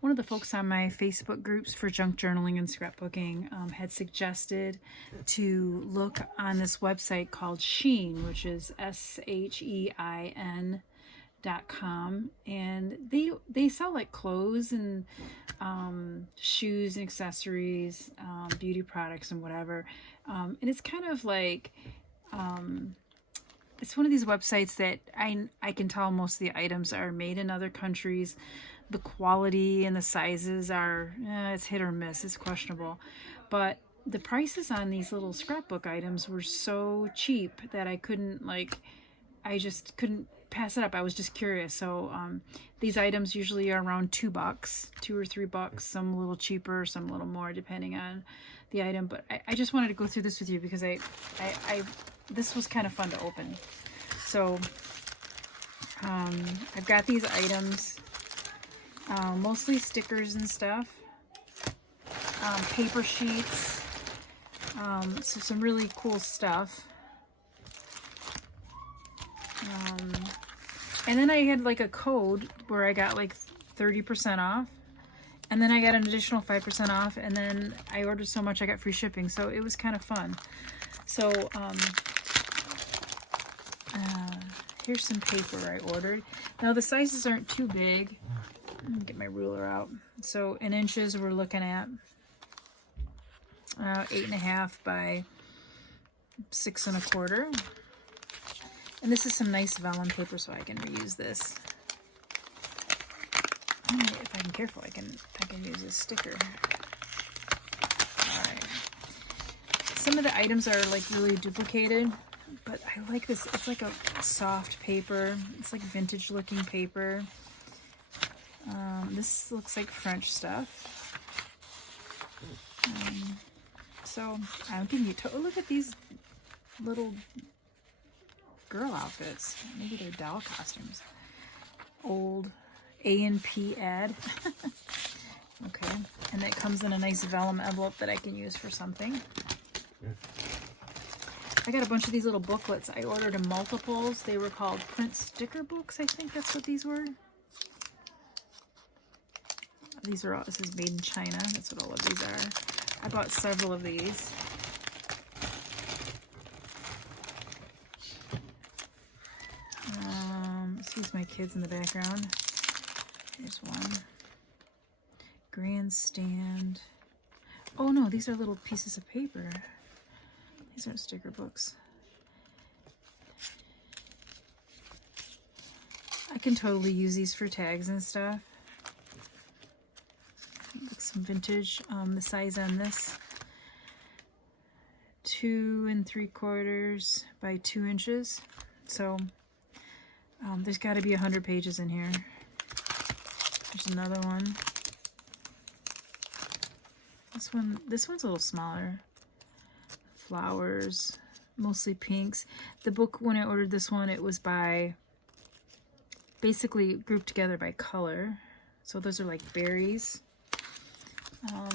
One of the folks on my Facebook groups for junk journaling and scrapbooking had suggested to look on this website called SHEIN, which is SHEIN.com, and they sell like clothes and shoes and accessories, beauty products and whatever, and it's kind of like it's one of these websites that I can tell most of the items are made in other countries. The quality and the sizes are, it's hit or miss. It's questionable. But the prices on these little scrapbook items were so cheap that I just couldn't pass it up. I was just curious. So these items usually are around $2, $2 or $3, some a little cheaper, some a little more, depending on the item. But I just wanted to go through this with you because this was kind of fun to open. So I've got these items, mostly stickers and stuff, paper sheets, so some really cool stuff. And then I had like a code where I got like 30% off, and then I got an additional 5% off, and then I ordered so much I got free shipping, so it was kind of fun. So here's some paper I ordered. Now the sizes aren't too big. Let me get my ruler out. So in inches we're looking at 8.5 by 6 1/4. And this is some nice vellum paper, so I can reuse this. If I'm careful, I can use this sticker. All right. Some of the items are like really duplicated, but I like this. It's like a soft paper. It's like vintage looking paper. This looks like French stuff. So I'm giving you look at these little girl outfits. Maybe they're doll costumes. Old A&P ad. Okay, and that comes in a nice vellum envelope that I can use for something. I got a bunch of these little booklets. I ordered in multiples. They were called print sticker books. I think that's what these were. These are all, this is made in China. That's what all of these are. I bought several of these. Excuse my kids in the background. Here's one. Grandstand. Oh no, these are little pieces of paper. These aren't sticker books. I can totally use these for tags and stuff. Look, some vintage. The size on this, 2 3/4 by 2 inches. So there's got to be 100 pages in here. There's another one. This one's a little smaller. Flowers, mostly pinks. The book, when I ordered this one, it was by basically grouped together by color. So those are like berries. I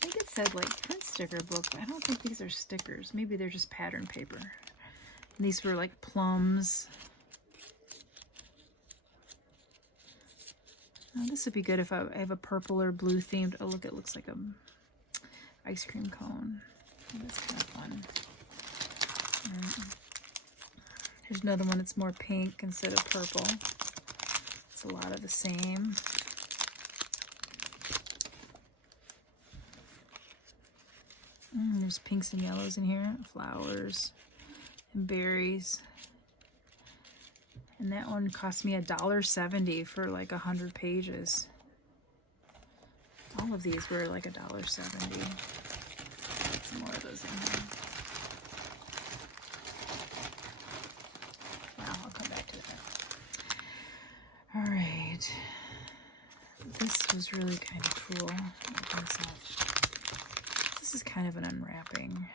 think it said like print sticker book, but I don't think these are stickers. Maybe they're just pattern paper. And these were like plums. Now, this would be good if I have a purple or blue themed. Oh, look, it looks like a ice cream cone. That's kind of fun. Here's another one that's more pink instead of purple. It's a lot of the same. There's pinks and yellows in here. Flowers and berries. And that one cost me $1.70 for like 100 pages. All of these were like $1.70. Some more of those in here. Wow, I'll come back to that. All right. This was really kind of cool. This is kind of an unwrapping.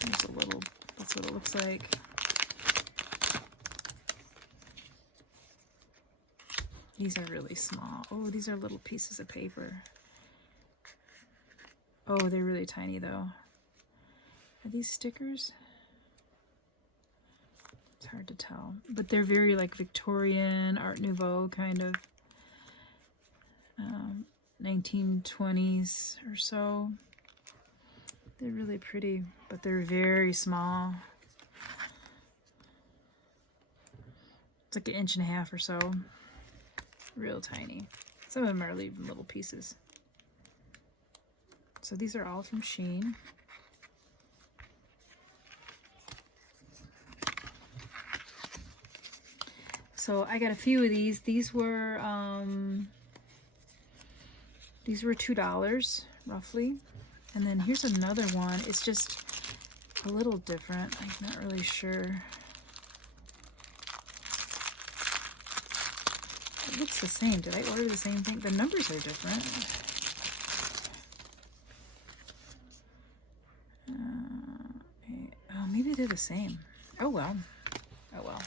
There's a little, that's what it looks like. These are really small. Oh, these are little pieces of paper. Oh, they're really tiny though. Are these stickers? It's hard to tell, but they're very like Victorian, Art Nouveau kind of 1920s or so. They're really pretty, but they're very small. It's like 1.5 inches or so. Real tiny. Some of them are even little pieces. So these are all from SHEIN. So I got a few of these. These were $2 roughly. And then here's another one. It's just a little different. I'm not really sure. It looks the same. Did I order the same thing? The numbers are different. Oh, maybe they're the same. Oh well. Oh well.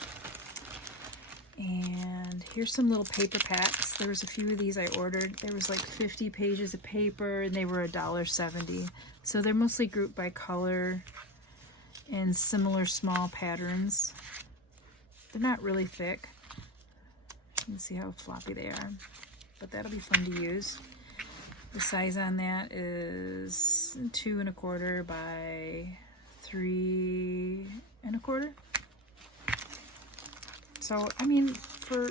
And here's some little paper packs. There was a few of these I ordered. There was like 50 pages of paper and they were $1.70. So they're mostly grouped by color and similar small patterns. They're not really thick. You can see how floppy they are, but that'll be fun to use. The size on that is 2 1/4 by 3 1/4. So, I mean, for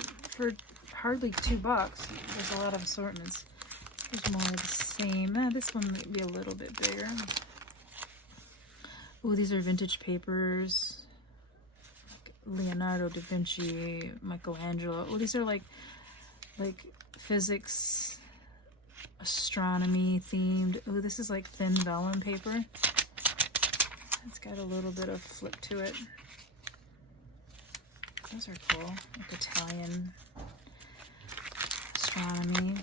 hardly $2, there's a lot of assortments. There's more of the same. This one might be a little bit bigger. Oh, these are vintage papers. Like Leonardo da Vinci, Michelangelo. Oh, these are like physics, astronomy themed. Oh, this is like thin vellum paper. It's got a little bit of flip to it. Those are cool, like Italian astronomy.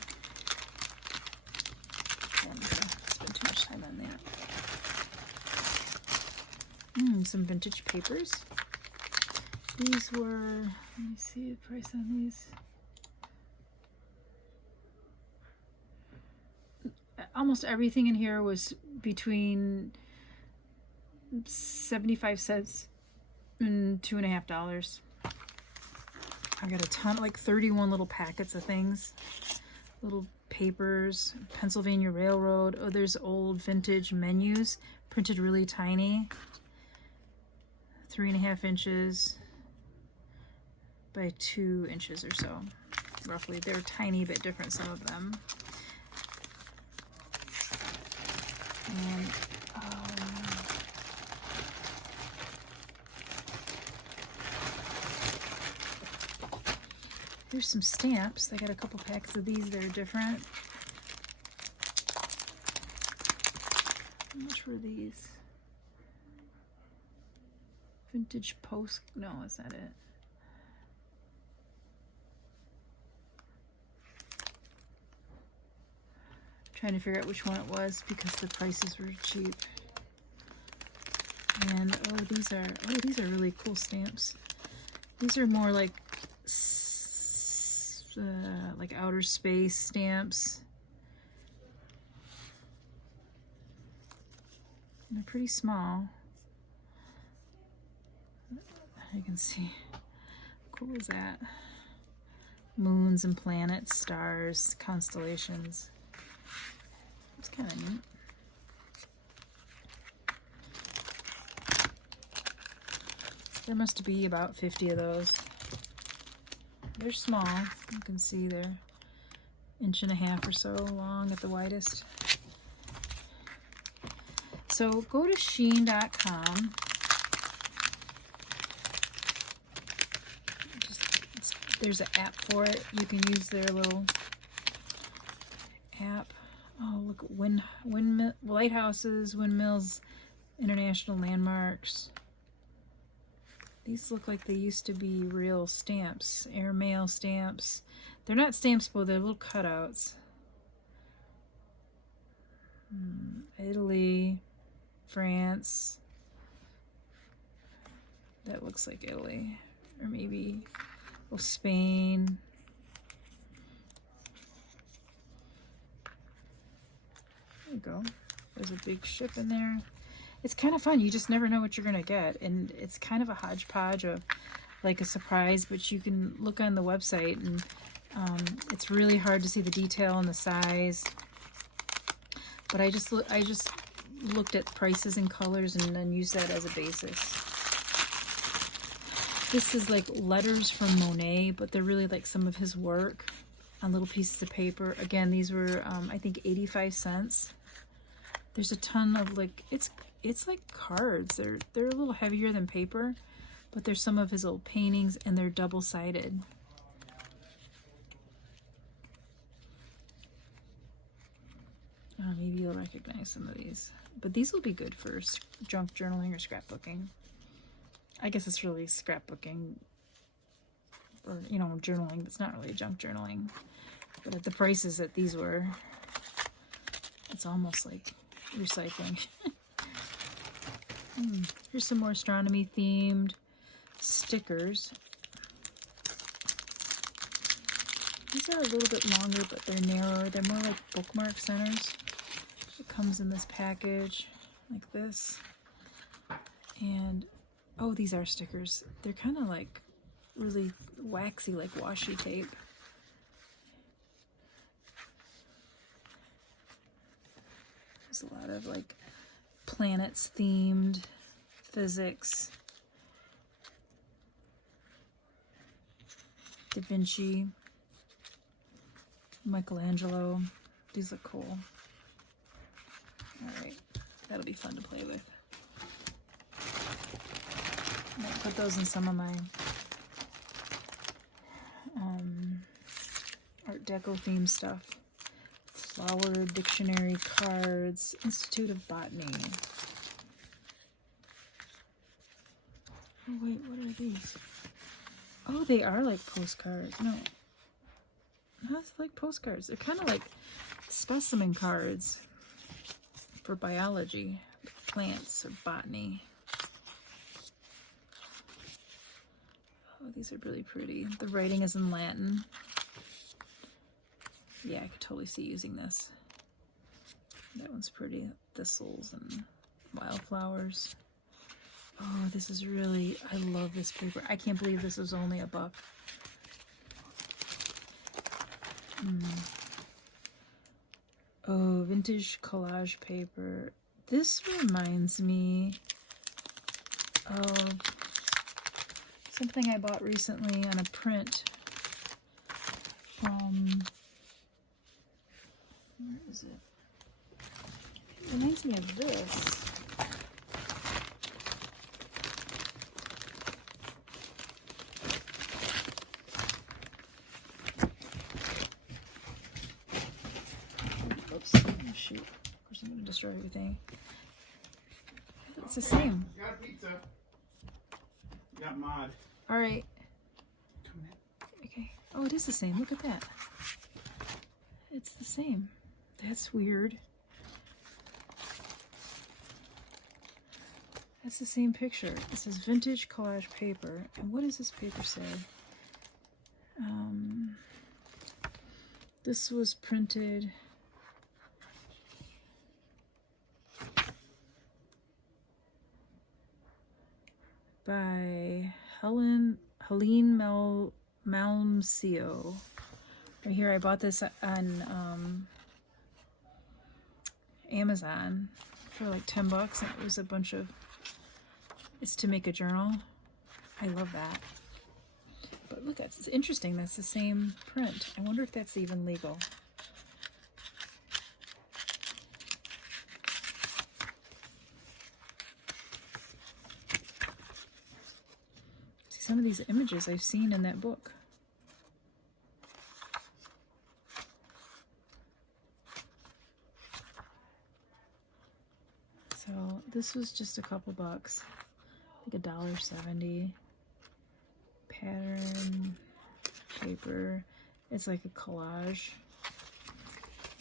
And spend too much time on that. Some vintage papers. These were, let me see the price on these. Almost everything in here was between 75 cents and $2.50. I got a ton, like 31 little packets of things. Little papers, Pennsylvania Railroad. Oh, there's old vintage menus, printed really tiny. 3.5 inches by 2 inches or so, roughly. They're a tiny bit different, some of them. And here's some stamps. They got a couple packs of these that are different. How much were these? Vintage post, no, is that it? Trying to figure out which one it was because the prices were cheap. And these are really cool stamps. These are more like outer space stamps. They're pretty small. You can see. How cool is that? Moons and planets, stars, constellations. It's kind of neat. There must be about 50 of those. They're small. You can see they're 1.5 inches or so long at the widest. So go to SHEIN.com. There's an app for it. You can use their little app. Oh, look, lighthouses, windmills, international landmarks. These look like they used to be real stamps, airmail stamps. They're not stamps, but they're little cutouts. Italy, France. That looks like Italy. Or maybe Spain. There you go. There's a big ship in there. It's kind of fun. You just never know what you're going to get. And it's kind of a hodgepodge of like a surprise, but you can look on the website, and it's really hard to see the detail and the size. But I just looked at prices and colors and then used that as a basis. This is like letters from Monet, but they're really like some of his work on little pieces of paper. Again, these were I think 85 cents. There's a ton of like, it's like cards. They're a little heavier than paper, but there's some of his old paintings, and they're double-sided. Oh, maybe you'll recognize some of these. But these will be good for junk journaling or scrapbooking. I guess it's really scrapbooking, or, you know, journaling, but it's not really junk journaling. But at the prices that these were, it's almost like recycling. Here's some more astronomy themed stickers. These are a little bit longer, but they're narrower. They're more like bookmark centers. It comes in this package like this. And oh, these are stickers. They're kind of like really waxy, like washi tape. There's a lot of like planets themed, physics, Da Vinci, Michelangelo. These look cool. Alright, that'll be fun to play with. I might put those in some of my Art Deco themed stuff. Flower dictionary cards, Institute of Botany. Oh wait, what are these? Oh, they are like postcards. No, that's like postcards. They're kind of like specimen cards for biology, plants, or botany. Oh, these are really pretty. The writing is in Latin. Yeah, I could totally see using this. That one's pretty. Thistles and wildflowers. Oh, this is really, I love this paper. I can't believe this was only $1. Oh, vintage collage paper. This reminds me of something I bought recently on a print from, where is it? It reminds me of this. Oops, oh shoot. Of course I'm going to destroy everything. It's the same. You got pizza. You got mod. Alright. Okay. Oh, it is the same. Look at that. It's the same. That's weird. That's the same picture. It says vintage collage paper. And what does this paper say? This was printed by Helene Malmsio. Right here, I bought this on Amazon for like $10, and it was a bunch of, it's to make a journal. I love that. But look, it's interesting. That's the same print. I wonder if that's even legal. See, some of these images I've seen in that book. So this was just a couple bucks, like $1.70. Pattern paper. It's like a collage.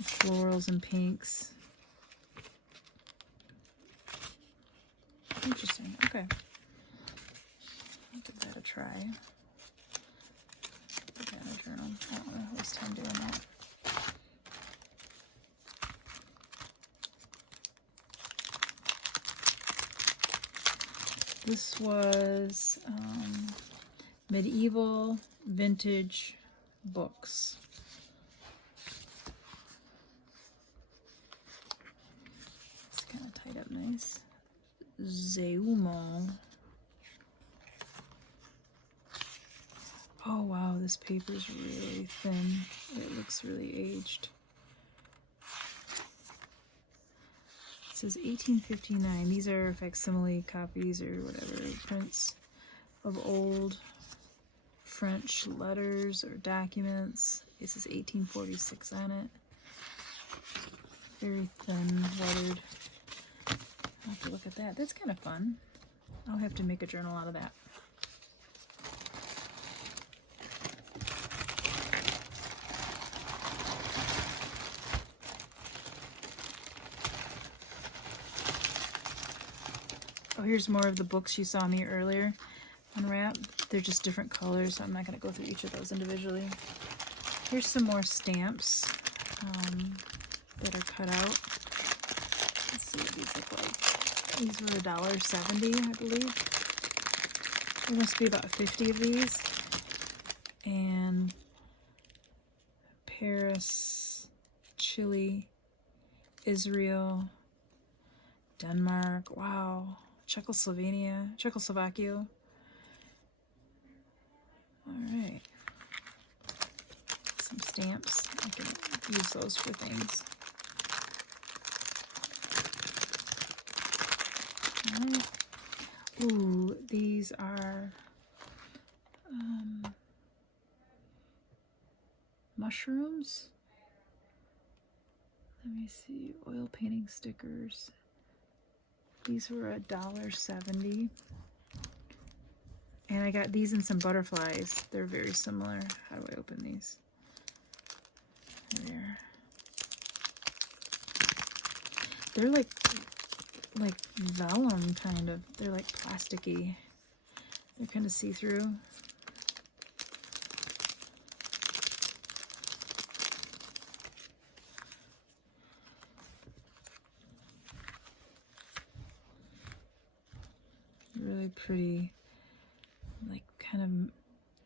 Florals and pinks. Interesting. Okay. I'll give that a try. Put that in a journal. I don't want to waste time doing that. This was Medieval vintage books. It's kind of tied up nice. Zeumo. Oh wow, this paper's really thin. It looks really aged. It says 1859. These are facsimile copies or whatever, prints of old French letters or documents. It says 1846 on it. Very thin, lettered. I'll have to look at that. That's kind of fun. I'll have to make a journal out of that. Oh, here's more of the books you saw me earlier unwrap. They're just different colors, so I'm not going to go through each of those individually. Here's some more stamps that are cut out. Let's see what these look like. These were $1.70, I believe. There must be about 50 of these. And Paris, Chile, Israel, Denmark, wow. Czechoslovakia. Alright. Some stamps. I can use those for things. Alright. Ooh, these are mushrooms. Let me see. Oil painting stickers. These were $1.70. And I got these and some butterflies. They're very similar. How do I open these? There. They're like vellum kind of. They're like plasticky. They're kind of see-through. Really pretty, like kind of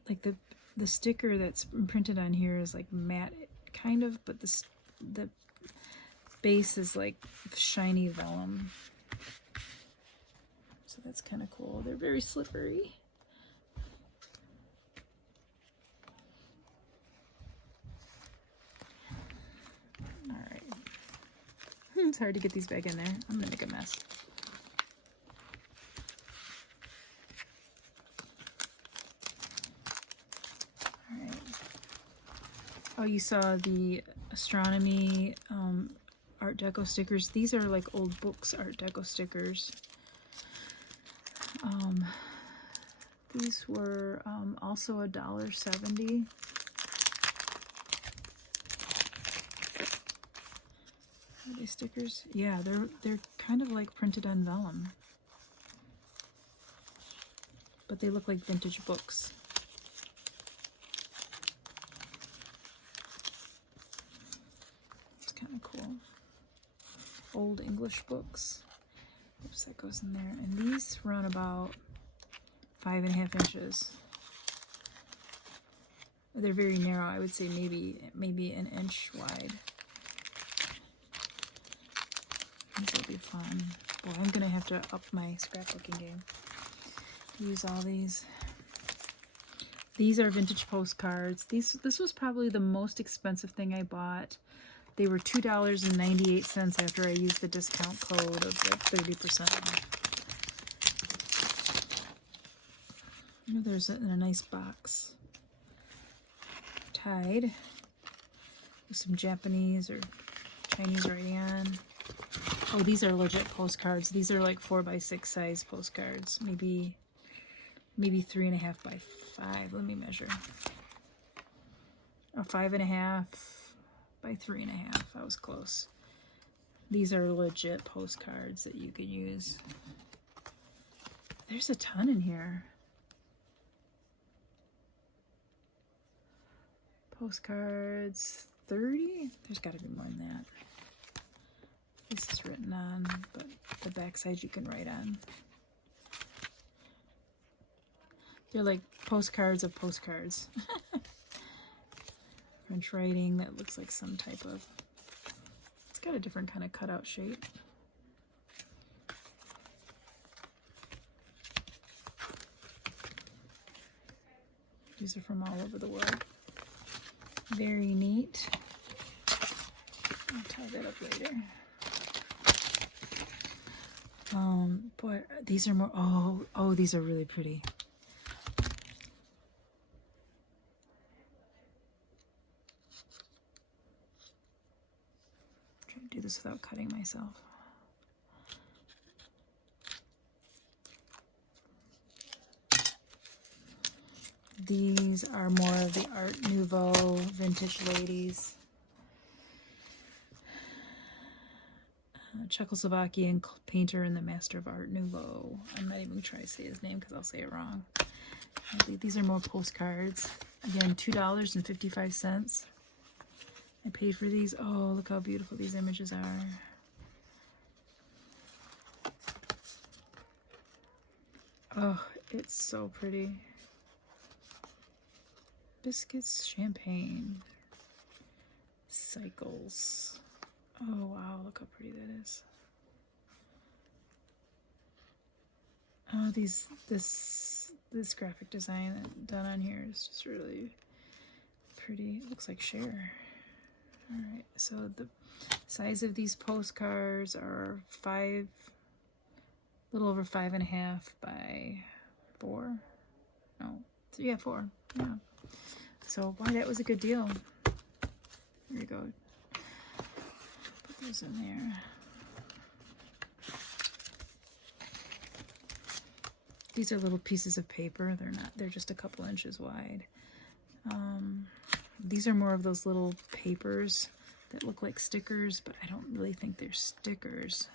like the sticker that's printed on here is like matte kind of, but the base is like shiny vellum. So that's kind of cool. They're very slippery. All right. It's hard to get these back in there. I'm gonna make a mess. Oh, you saw the Astronomy Art Deco stickers. These are like old books Art Deco stickers. These were also $1.70. Are they stickers? Yeah, they're kind of like printed on vellum, but they look like vintage books. Kind of cool. Old English books. Oops, that goes in there. And these run about 5.5 inches. They're very narrow. I would say maybe an inch wide. These will be fun. Boy, I'm gonna have to up my scrapbooking game to use all these. These are vintage postcards. This was probably the most expensive thing I bought. They were $2.98 after I used the discount code of like 30% off. You know, there's in a nice box. Tied with some Japanese or Chinese writing on. Oh, these are legit postcards. These are like 4x6 size postcards. Maybe 3.5 by 5. Let me measure. Or 5.5 by 3.5. I was close. These are legit postcards that you can use. There's a ton in here. Postcards, 30? There's got to be more than that. This is written on, but the back side you can write on. They're like postcards of postcards. French writing that looks like some type of... It's got a different kind of cutout shape. These are from all over the world. Very neat. I'll tie that up later. But these are more, oh, these are really pretty. Try to do this without cutting myself. These are more of the Art Nouveau vintage ladies. Czechoslovakian painter and the master of Art Nouveau. I'm not even going to try to say his name because I'll say it wrong. These are more postcards. Again, $2.55. I paid for these. Oh, look how beautiful these images are. Oh, it's so pretty. Biscuits, champagne, cycles. Oh wow, look how pretty that is. Oh, this graphic design done on here is just really pretty. It looks like Cher. All right, so the size of these postcards are a little over 5.5 by 4. No, yeah, 4. Yeah. So why that was a good deal. Here we go. Put those in there. These are little pieces of paper. They're just a couple inches wide. These are more of those little papers that look like stickers, but I don't really think they're stickers.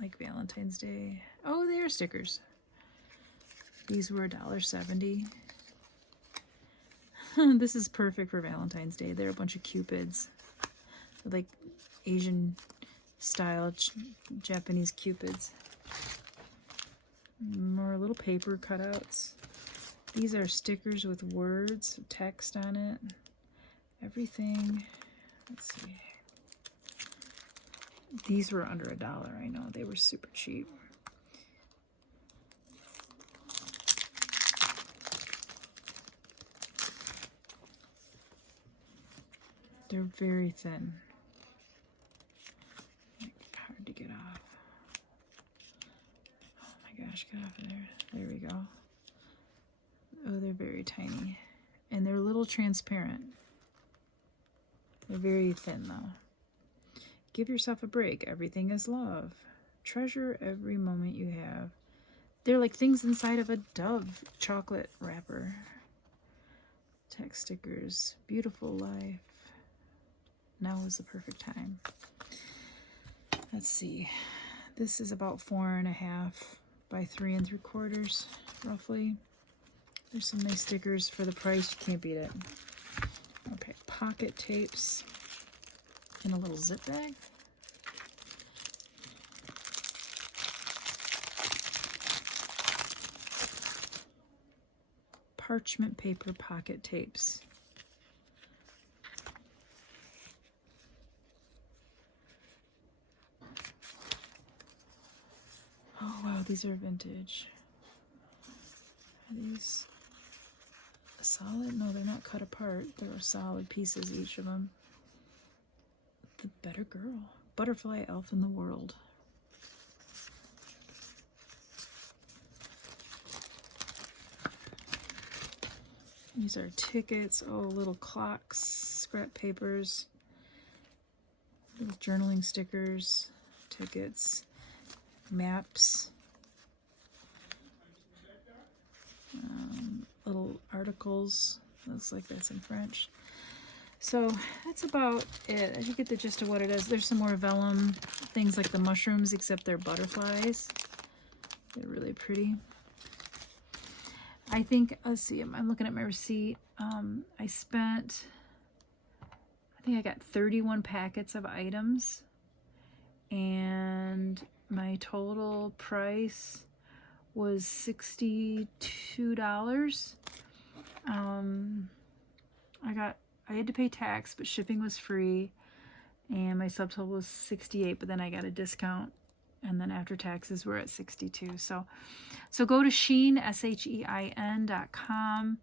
Like Valentine's Day. Oh, they are stickers. These were $1.70. This is perfect for Valentine's Day. They're a bunch of cupids. They're like Asian style Japanese cupids. More little paper cutouts. These are stickers with words, text on it. Everything. Let's see. These were under $1. I know they were super cheap. They're very thin. Hard to get off. Oh my gosh, get off of there. There we go. Oh, they're very tiny. And they're a little transparent. They're very thin though. Give yourself a break. Everything is love. Treasure every moment you have. They're like things inside of a Dove chocolate wrapper. Text stickers. Beautiful life. Now is the perfect time. Let's see. This is about 4.5 by 3 3/4, roughly. There's some nice stickers for the price. You can't beat it. Okay, pocket tapes in a little zip bag. Parchment paper pocket tapes. Oh wow, these are vintage. Are these solid? No, they're not cut apart. They're solid pieces, each of them. The Better Girl. Butterfly elf in the world. These are tickets. Oh, little clocks, scrap papers, little journaling stickers, tickets, maps, little articles. Looks like that's in French. So that's about it. I should get the gist of what it is. There's some more vellum things like the mushrooms, except they're butterflies. They're really pretty. I think, let's see, I'm looking at my receipt. I think I got 31 packets of items, and my total price was $62. I had to pay tax, but shipping was free, and my subtotal was 68, but then I got a discount, and then after taxes we're at 62. So go to SHEIN, SHEIN.com,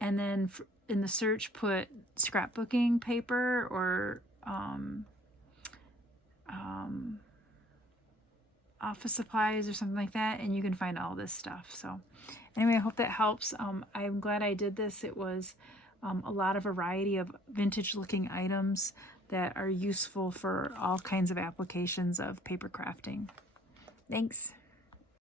and then in the search put scrapbooking paper or office supplies or something like that, and you can find all this stuff. So anyway, I hope that helps. I'm glad I did this. It was a lot of variety of vintage looking items that are useful for all kinds of applications of paper crafting. Thanks.